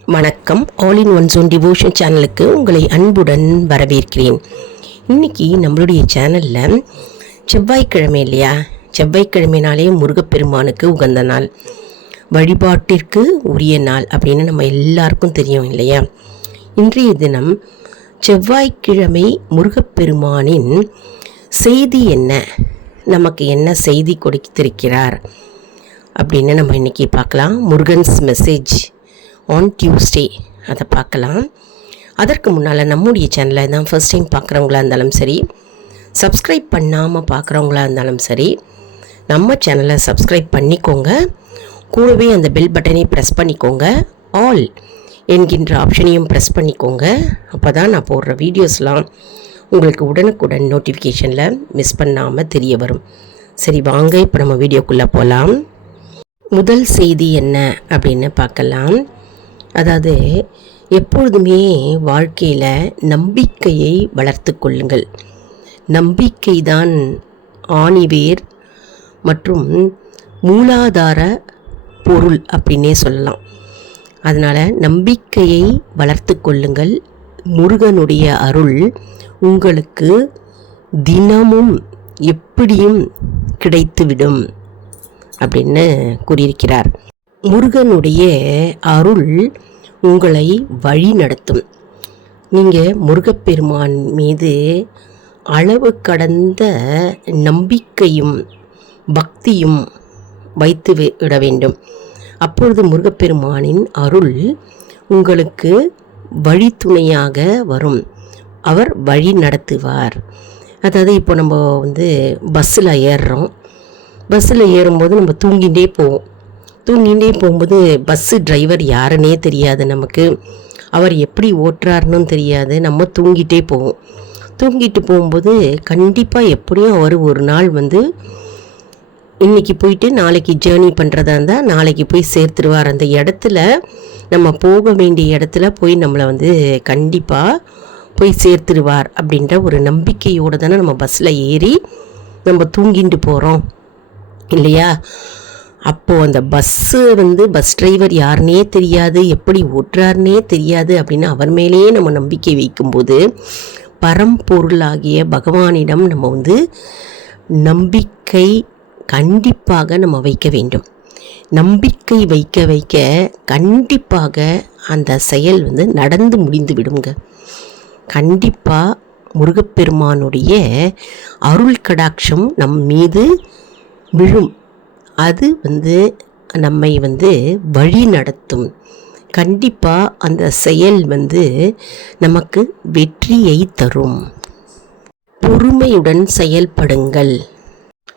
வணக்கம். All in one zone devotion சேனலுக்கு உங்களை அன்புடன் வரவேற்கிறேன். இன்றைக்கி நம்மளுடைய சேனலில் செவ்வாய்க்கிழமை இல்லையா, செவ்வாய்க்கிழமைனாலே முருகப்பெருமானுக்கு உகந்த நாள், வழிபாட்டிற்கு உரிய நாள் அப்படின்னு நம்ம எல்லாருக்கும் தெரியும் இல்லையா. இன்றைய தினம் செவ்வாய்க்கிழமை முருகப்பெருமானின் செய்தி என்ன, நமக்கு என்ன செய்தி கொடுத்திருக்கிறார் அப்படின்னு நம்ம இன்றைக்கி பார்க்கலாம். முருகன்ஸ் மெசேஜ் ஆன் டியூஸ்டே அதை பார்க்கலாம். அதற்கு முன்னால் நம்முடைய சேனலை தான் ஃபர்ஸ்ட் டைம் பார்க்குறவங்களா இருந்தாலும் சரி, சப்ஸ்கிரைப் பண்ணாமல் பார்க்குறவங்களா இருந்தாலும் சரி, நம்ம சேனலை சப்ஸ்கிரைப் பண்ணிக்கோங்க. கூடவே அந்த பெல் பட்டனை ப்ரெஸ் பண்ணிக்கோங்க. ஆல் என்கின்ற ஆப்ஷனையும் ப்ரெஸ் பண்ணிக்கோங்க. அப்போ தான் நான் போடுற வீடியோஸ்லாம் உங்களுக்கு உடனுக்குடன் நோட்டிஃபிகேஷனில் மிஸ் பண்ணாமல் தெரிய வரும். சரி வாங்க, இப்போ நம்ம வீடியோக்குள்ளே போகலாம். முதல் செய்தி என்ன அப்படின்னு பார்க்கலாம். அதாவது எப்பொழுதுமே வாழ்க்கையில் நம்பிக்கையை வளர்த்து கொள்ளுங்கள். நம்பிக்கை தான் ஆணிவேர் மற்றும் மூலாதார பொருள் அப்படின்னே சொல்லலாம். அதனால் நம்பிக்கையை வளர்த்து கொள்ளுங்கள். முருகனுடைய அருள் உங்களுக்கு தினமும் எப்படியும் கிடைத்துவிடும் அப்படின்னு கூறியிருக்கிறார். முருகனுடைய அருள் உங்களை வழி நடத்தும். நீங்கள் முருகப்பெருமான் மீது அளவு கடந்த நம்பிக்கையும் பக்தியும் வைத்து விட வேண்டும். அப்பொழுது முருகப்பெருமானின் அருள் உங்களுக்கு வழித்துணையாக வரும். அவர் வழி நடத்துவார். அதாவது இப்போ நம்ம பஸ்ஸில் ஏறுறோம். பஸ்ஸில் ஏறும்போது நம்ம தூங்கிகிட்டே போகும்போது பஸ்ஸு டிரைவர் யாருன்னே தெரியாது, நமக்கு அவர் எப்படி ஓட்டுறாருன்னு தெரியாது. நம்ம தூங்கிட்டு போகும்போது கண்டிப்பாக எப்படியும் அவர் ஒரு நாள் இன்றைக்கி போயிட்டு நாளைக்கு ஜேர்னி பண்ணுறதா இருந்தால் நாளைக்கு போய் சேர்த்துருவார். அந்த இடத்துல நம்ம போக வேண்டிய இடத்துல போய் நம்மளை கண்டிப்பாக போய் சேர்த்துருவார் அப்படின்ற ஒரு நம்பிக்கையோடு தானே நம்ம பஸ்ஸில் ஏறி நம்ம தூங்கிட்டு போகிறோம் இல்லையா. அப்போது அந்த பஸ்ஸு பஸ் டிரைவர் யாருன்னே தெரியாது, எப்படி ஓட்டுறாருன்னே தெரியாது அப்படின்னு அவர் மேலேயே நம்ம நம்பிக்கை வைக்கும்போது பரம்பொருளாகிய பகவானிடம் நம்ம நம்பிக்கை கண்டிப்பாக நம்ம வைக்க வேண்டும். நம்பிக்கை வைக்க வைக்க கண்டிப்பாக அந்த செயல் நடந்து முடிந்து விடுங்க. கண்டிப்பாக முருகப்பெருமானுடைய அருள் கடாட்சம் நம் மீது விழும். அது நம்மை வழி நடத்தும். கண்டிப்பாக அந்த செயல் நமக்கு வெற்றியை தரும். பொறுமையுடன் செயல்படுங்கள்,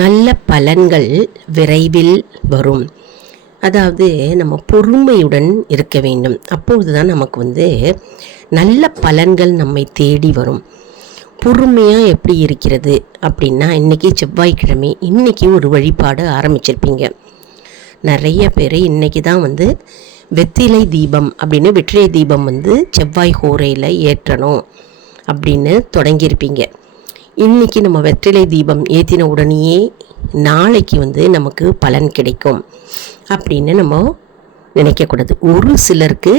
நல்ல பலன்கள் விரைவில் வரும். அதாவது நம்ம பொறுமையுடன் இருக்க வேண்டும். அப்பொழுது தான் நமக்கு நல்ல பலன்கள் நம்மை தேடி வரும். பொறுமையாக எப்படி இருக்கிறது அப்படின்னா, இன்றைக்கி செவ்வாய்க்கிழமை, இன்றைக்கி ஒரு வழிபாடு ஆரம்பிச்சிருப்பீங்க. நிறைய பேர் இன்றைக்கி தான் வெற்றிலை தீபம் அப்படின்னு வெற்றிலை தீபம் செவ்வாய் ஹோரையில் ஏற்றணும் அப்படின்னு தொடங்கியிருப்பீங்க. இன்றைக்கி நம்ம வெற்றிலை தீபம் ஏற்றின உடனேயே நாளைக்கு நமக்கு பலன் கிடைக்கும் அப்படின்னு நம்ம நினைக்கக்கூடாது. ஒரு சிலருக்கு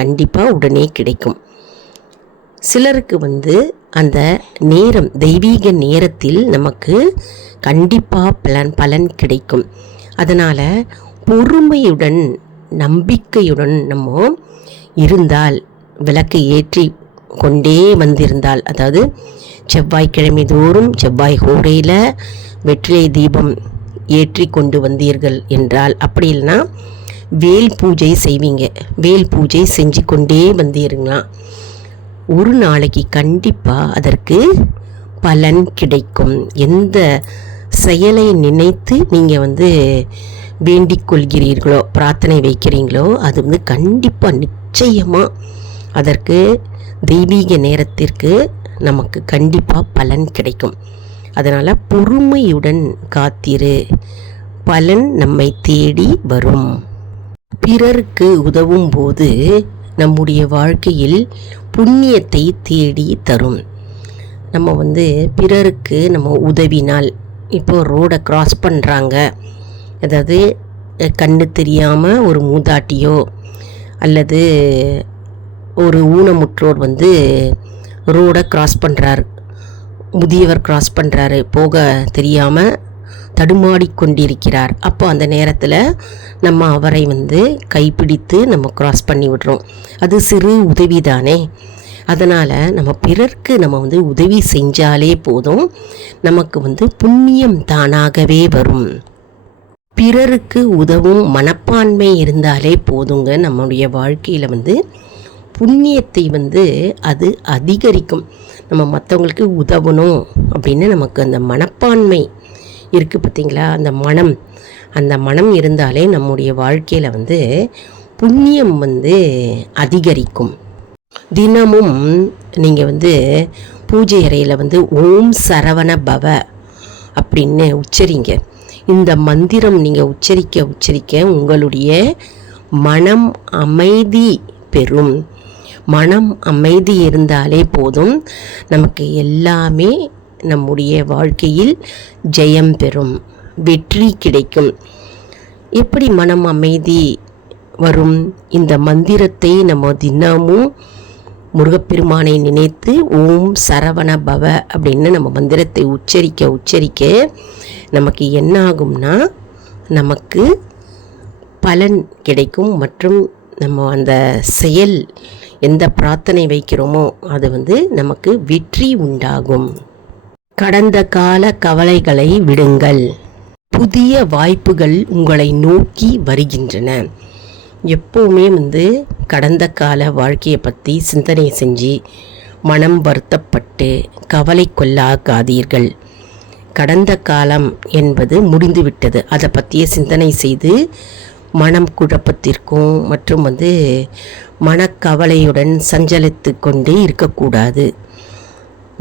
கண்டிப்பாக உடனே கிடைக்கும். சிலருக்கு அந்த நேரம், தெய்வீக நேரத்தில் நமக்கு கண்டிப்பாக பலன் கிடைக்கும். அதனால் பொறுமையுடன் நம்பிக்கையுடன் நம்ம இருந்தால், விளக்கு ஏற்றி கொண்டே வந்திருந்தால், அதாவது செவ்வாய்க்கிழமை தோறும் செவ்வாய் ஹோரையில் வெற்றிலை தீபம் ஏற்றி கொண்டு வந்தீர்கள் என்றால், அப்படி இல்லைன்னா வேல் பூஜை செய்வீங்க, வேல் பூஜை செஞ்சு கொண்டே வந்தீருங்களாம், ஒரு நாளைக்கு கண்டிப்பாக அதற்கு பலன் கிடைக்கும். எந்த செயலை நினைத்து நீங்கள் வேண்டிக் கொள்கிறீர்களோ, பிரார்த்தனை வைக்கிறீங்களோ, அது கண்டிப்பாக நிச்சயமாக அதற்கு தெய்வீக நேரத்திற்கு நமக்கு கண்டிப்பாக பலன் கிடைக்கும். அதனால் பொறுமையுடன் காத்திரு, பலன் நம்மை தேடி வரும். பிறருக்கு உதவும் போது நம்முடைய வாழ்க்கையில் புண்ணியத்தை தேடி தரும். நம்ம பிறருக்கு நம்ம உதவினால், இப்போது ரோடை க்ராஸ் பண்ணுறாங்க, அதாவது கண்ணு தெரியாமல் ஒரு மூதாட்டியோ அல்லது ஒரு ஊனமுற்றோர் வந்து ரோடை கிராஸ் பண்ணுறாரு, முதியவர் கிராஸ் பண்ணுறாரு, போக தெரியாமல் தடுமாடிக்கொண்டிருக்கிறார். அப்போ அந்த நேரத்தில் நம்ம அவரை வந்து கைப்பிடித்து நம்ம கிராஸ் பண்ணி விடுறோம். அது சிறு உதவி தானே. அதனால் நம்ம பிறர்க்கு நம்ம வந்து உதவி செஞ்சாலே போதும், நமக்கு வந்து புண்ணியம் தானாகவே வரும். பிறருக்கு உதவும் மனப்பான்மை இருந்தாலே போதுங்க, நம்முடைய வாழ்க்கையில் வந்து புண்ணியத்தை வந்து அது அதிகரிக்கும். நம்ம மற்றவங்களுக்கு உதவணும் அப்படின்னு நமக்கு அந்த மனப்பான்மை இருக்குது பார்த்திங்களா, அந்த மனம் இருந்தாலே நம்முடைய வாழ்க்கையில் வந்து புண்ணியம் வந்து அதிகரிக்கும். தினமும் நீங்கள் வந்து பூஜை அறையில் வந்து ஓம் சரவண பவ அப்படின்னு உச்சரிங்க. இந்த மந்திரம் நீங்கள் உச்சரிக்க உங்களுடைய மனம் அமைதி பெறும். மனம் அமைதி இருந்தாலே போதும், நமக்கு எல்லாமே நம்முடைய வாழ்க்கையில் ஜெயம் பெறும், வெற்றி கிடைக்கும். எப்படி மனம் அமைதி வரும்? இந்த மந்திரத்தை நம்ம தினமும் முருகப்பெருமானை நினைத்து ஓம் சரவண பவ அப்படின்னு நம்ம மந்திரத்தை உச்சரிக்க நமக்கு என்ன ஆகும்னா, நமக்கு பலன் கிடைக்கும். மற்றும் நம்ம அந்த செயல் எந்த பிரார்த்தனை வைக்கிறோமோ அது வந்து நமக்கு வெற்றி உண்டாகும். கடந்த கால கவலைகளை விடுங்கள், புதிய வாய்ப்புகள் உங்களை நோக்கி வருகின்றன. எப்போவுமே வந்து கடந்த கால வாழ்க்கையை பற்றி சிந்தனை செஞ்சு மனம் வருத்தப்பட்டு கவலை கொள்ளாகாதீர்கள். கடந்த காலம் என்பது முடிந்துவிட்டது. அதை பற்றிய சிந்தனை செய்து மனம் குழப்பத்திற்கும் மற்றும் வந்து மனக்கவலையுடன் சஞ்சலித்து கொண்டு இருக்கக்கூடாது.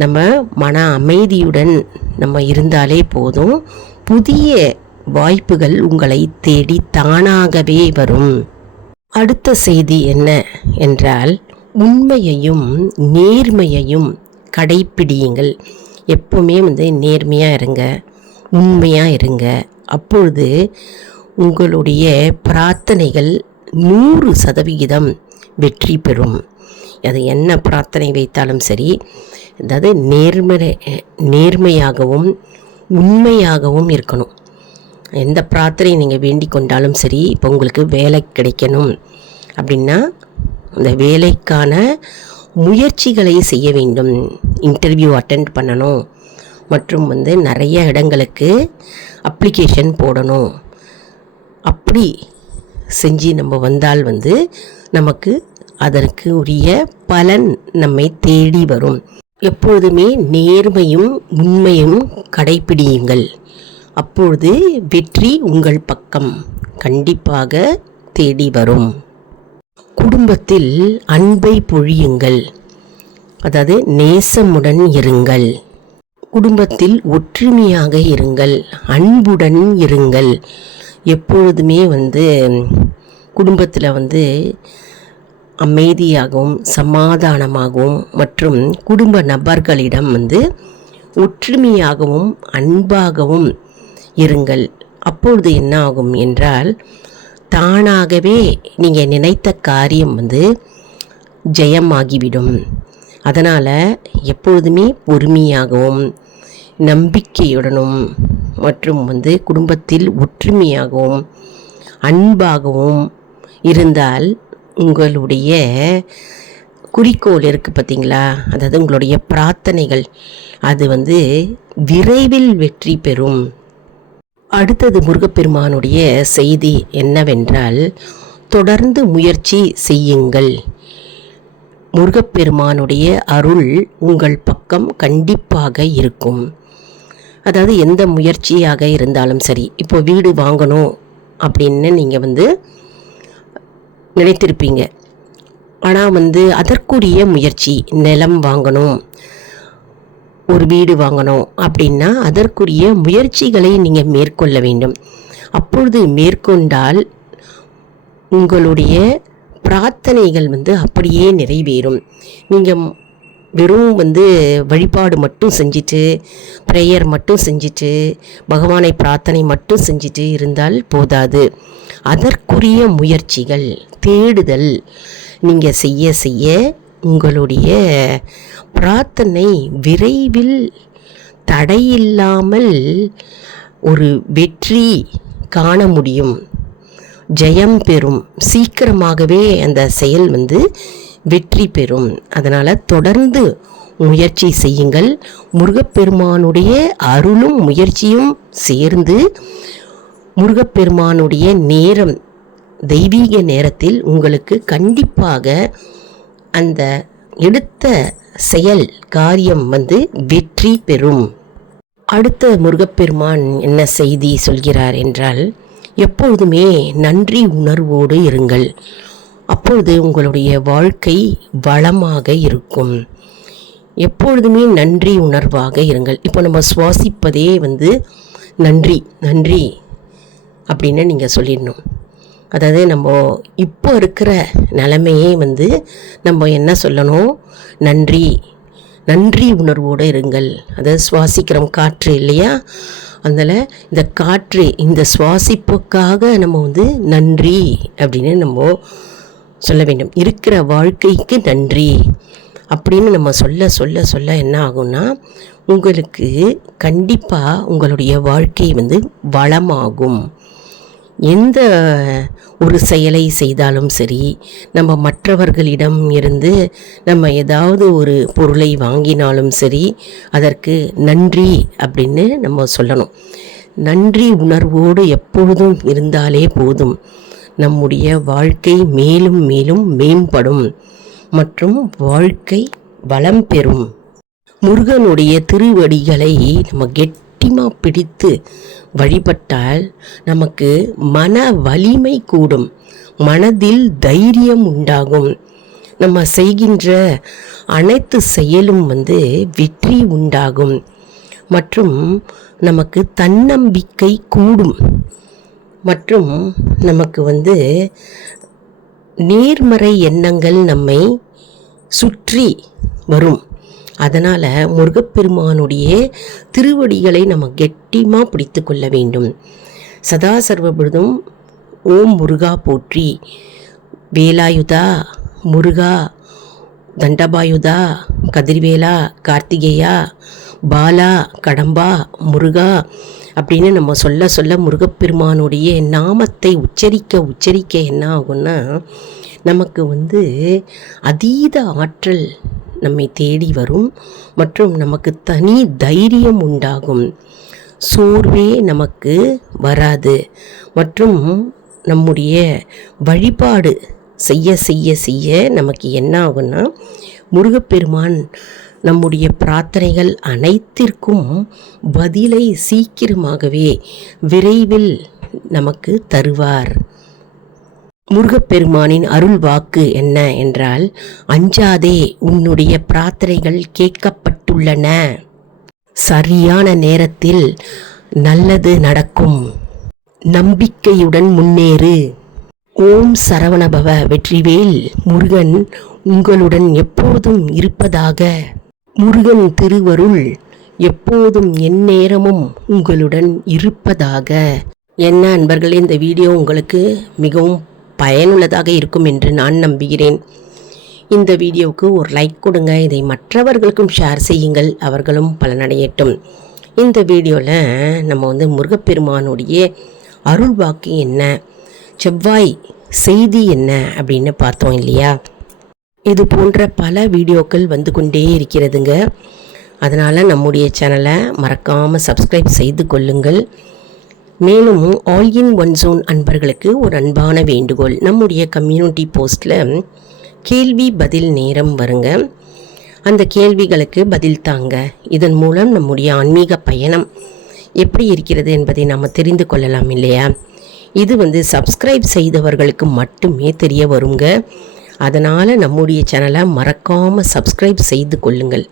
நம்ம மன அமைதியுடன் நம்ம இருந்தாலே போதும், புதிய வாய்ப்புகள் உங்களை தேடி தானாகவே வரும். அடுத்த செய்தி என்ன என்றால், உண்மையையும் நேர்மையையும் கடைப்பிடியுங்கள். எப்பவுமே வந்து நேர்மையாக இருங்க, உண்மையாக இருங்க. அப்பொழுது உங்களுடைய பிரார்த்தனைகள் 100% வெற்றி பெறும். அது என்ன பிரார்த்தனை வைத்தாலும் சரி, அதாவது நேர்மையாகவும் உண்மையாகவும் இருக்கணும். எந்த பிரார்த்தனை நீங்கள் வேண்டிக் கொண்டாலும் சரி, இப்போ உங்களுக்கு வேலை கிடைக்கணும் அப்படின்னா அந்த வேலைக்கான முயற்சிகளை செய்ய வேண்டும். இன்டர்வியூ அட்டெண்ட் பண்ணணும் மற்றும் வந்து நிறைய இடங்களுக்கு அப்ளிகேஷன் போடணும். அப்படி செஞ்சு நம்ம வந்தால் வந்து நமக்கு அதற்கு உரிய பலன் நம்மை தேடி வரும். எப்பொழுதுமே நேர்மையும் உண்மையும் கடைப்பிடியுங்கள். அப்பொழுது வெற்றி உங்கள் பக்கம் கண்டிப்பாக தேடி வரும். குடும்பத்தில் அன்பை பொழியுங்கள், அதாவது நேசமுடன் இருங்கள். குடும்பத்தில் ஒற்றுமையாக இருங்கள், அன்புடன் இருங்கள். எப்பொழுதுமே வந்து குடும்பத்தில் வந்து அமைதியாகவும் சமாதானமாகவும் மற்றும் குடும்ப நபர்களிடம் வந்து ஒற்றுமையாகவும் அன்பாகவும் இருங்கள். அப்பொழுது என்ன ஆகும் என்றால், தானாகவே நீங்கள் நினைத்த காரியம் வந்து ஜெயமாகிவிடும். அதனால் எப்பொழுதுமே பொறுமையாகவும் நம்பிக்கையுடனும் மற்றும் வந்து குடும்பத்தில் ஒற்றுமையாகவும் அன்பாகவும் இருந்தால் உங்களுடைய குறிக்கோள் இருக்குது பார்த்தீங்களா, அதாவது உங்களுடைய பிரார்த்தனைகள் அது வந்து விரைவில் வெற்றி பெறும். அடுத்தது முருகப்பெருமானுடைய செய்தி என்னவென்றால், தொடர்ந்து முயற்சி செய்யுங்கள். முருகப்பெருமானுடைய அருள் உங்கள் பக்கம் கண்டிப்பாக இருக்கும். அதாவது எந்த முயற்சியாக இருந்தாலும் சரி, இப்போ வீடு வாங்கணும் அப்படின்னு நீங்கள் வந்து நினைத்திருப்பீங்க. ஆனால் வந்து அதற்குரிய முயற்சி, நிலம் வாங்கணும், ஒரு வீடு வாங்கணும் அப்படின்னா அதற்குரிய முயற்சிகளை நீங்கள் மேற்கொள்ள வேண்டும். அப்பொழுது மேற்கொண்டால் உங்களுடைய பிரார்த்தனைகள் வந்து அப்படியே நிறைவேறும். நீங்கள் வெறும் வழிபாடு மட்டும் செஞ்சுட்டு, ப்ரேயர் மட்டும் செஞ்சுட்டு, பகவானை பிரார்த்தனை மட்டும் செஞ்சுட்டு இருந்தால் போதாது. அதற்குரிய முயற்சிகள், தேடுதல் நீங்கள் செய்ய செய்ய உங்களுடைய பிரார்த்தனை விரைவில் தடையில்லாமல் ஒரு வெற்றி காண முடியும், ஜெயம் பெறும். சீக்கிரமாகவே அந்த செயல் வெற்றி பெறும். அதனால் தொடர்ந்து முயற்சி செய்யுங்கள். முருகப்பெருமானுடைய அருளும் முயற்சியும் சேர்ந்து முருகப்பெருமானுடைய நேரம், தெய்வீக நேரத்தில் உங்களுக்கு கண்டிப்பாக அந்த எடுத்த செயல் காரியம் வெற்றி பெறும். அடுத்த முருகப்பெருமான் என்ன செய்தி சொல்கிறார் என்றால், எப்பொழுதுமே நன்றி உணர்வோடு இருங்கள். அப்பொழுது உங்களுடைய வாழ்க்கை வளமாக இருக்கும். எப்பொழுதுமே நன்றி உணர்வாக இருங்கள். இப்போ நம்ம சுவாசிப்பதே நன்றி நன்றி அப்படின்னு நீங்கள் சொல்லிடணும். அதாவது நம்ம இப்போ இருக்கிற நிலைமையே நம்ம என்ன சொல்லணும், நன்றி நன்றி உணர்வோடு இருங்கள். அதாவது சுவாசிக்கிறோம் காற்று இல்லையா, அதனால் இந்த காற்று, இந்த சுவாசிப்புக்காக நம்ம நன்றி அப்படின்னு நம்ம சொல்ல வேண்டும். இருக்கிற வாழ்க்கைக்கு நன்றி அப்படின்னு நம்ம சொல்ல சொல்ல சொல்ல என்ன ஆகும்னா, உங்களுக்கு கண்டிப்பாக உங்களுடைய வாழ்க்கை வளமாகும். எந்த ஒரு செயலை செய்தாலும் சரி, நம்ம மற்றவர்களிடம் இருந்து நம்ம ஏதாவது ஒரு பொருளை வாங்கினாலும் சரி, அதற்கு நன்றி அப்படின்னு நம்ம சொல்லணும். நன்றி உணர்வோடு எப்பொழுதும் இருந்தாலே போதும், நம்முடைய வாழ்க்கை மேலும் மேலும் மேம்படும் மற்றும் வாழ்க்கை வளம் பெறும். முருகனுடைய திருவடிகளை நம்ம கெட்டிமாக பிடித்து வழிபட்டால் நமக்கு மன வலிமை கூடும், மனதில் தைரியம் உண்டாகும். நம்ம செய்கின்ற அனைத்து செயலும் வெற்றி உண்டாகும் மற்றும் நமக்கு தன்னம்பிக்கை கூடும் மற்றும் நமக்கு நேர்மறை எண்ணங்கள் நம்மை சுற்றி வரும். அதனால் முருகப்பெருமானுடைய திருவடிகளை நம்ம கெட்டிமாக பிடித்து கொள்ள வேண்டும். சதா சர்வபொழுதும் ஓம் முருகா போற்றி, வேலாயுதா முருகா, தண்டபாயுதா, கதிர்வேலா, கார்த்திகேயா, பாலா, கடம்பா, முருகா அப்படின்னு நம்ம சொல்ல சொல்ல முருகப்பெருமானுடைய நாமத்தை உச்சரிக்க உச்சரிக்க என்ன ஆகும்னா, நமக்கு அதீத ஆற்றல் நம்மை தேடி வரும் மற்றும் நமக்கு தனி தைரியம் உண்டாகும். சோர்வே நமக்கு வராது மற்றும் நம்முடைய வழிபாடு செய்ய செய்ய செய்ய நமக்கு என்ன ஆகும்னா, முருகப்பெருமான் நம்முடைய பிரார்த்தனைகள் அனைத்திற்கும் பதிலை சீக்கிரமாகவே விரைவில் நமக்கு தருவார். முருகப்பெருமானின் அருள் வாக்கு என்ன என்றால், அஞ்சாதே, உன்னுடைய பிரார்த்தனைகள் கேட்கப்பட்டுள்ளன, சரியான நேரத்தில் நல்லது நடக்கும், நம்பிக்கையுடன் முன்னேறு. ஓம் சரவணபவ. வெற்றிவேல் முருகன் உங்களுடன் எப்போதும் இருப்பதாக. முருகன் திருவருள் எப்போதும் எந்நேரமும் உங்களுடன் இருப்பதாக. என்ன அன்பர்களே, இந்த வீடியோ உங்களுக்கு மிகவும் பயனுள்ளதாக இருக்கும் என்று நான் நம்புகிறேன். இந்த வீடியோவுக்கு ஒரு லைக் கொடுங்க, இதை மற்றவர்களுக்கும் ஷேர் செய்யுங்கள், அவர்களும் பலனடையட்டும். இந்த வீடியோவில் நம்ம முருகப்பெருமானுடைய அருள் வாக்கு என்ன, செவ்வாய் செய்தி என்ன அப்படின்னு பார்த்தோம் இல்லையா. இது போன்ற பல வீடியோக்கள் வந்து கொண்டே இருக்கிறதுங்க. அதனால் நம்முடைய சேனலை மறக்காமல் சப்ஸ்கிரைப் செய்து கொள்ளுங்கள். மேலும் ஆல் இன் ஒன் ஜோன் அன்பர்களுக்கு ஒரு அன்பான வேண்டுகோள், நம்முடைய கம்யூனிட்டி போஸ்ட்டில் கேள்வி பதில் நேரம் வருங்க. அந்த கேள்விகளுக்கு பதில் தாங்க. இதன் மூலம் நம்முடைய ஆன்மீக பயணம் எப்படி இருக்கிறது என்பதை நாம் தெரிந்து கொள்ளலாம் இல்லையா. இது சப்ஸ்கிரைப் செய்தவர்களுக்கு மட்டுமே தெரிய வருங்க. அதனால் நம்முடைய சேனலை மறக்காமல் சப்ஸ்கிரைப் செய்து கொள்ளுங்கள்.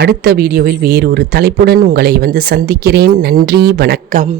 அடுத்த வீடியோவில் வேறொரு தலைப்புடன் உங்களை சந்திக்கிறேன். நன்றி, வணக்கம்.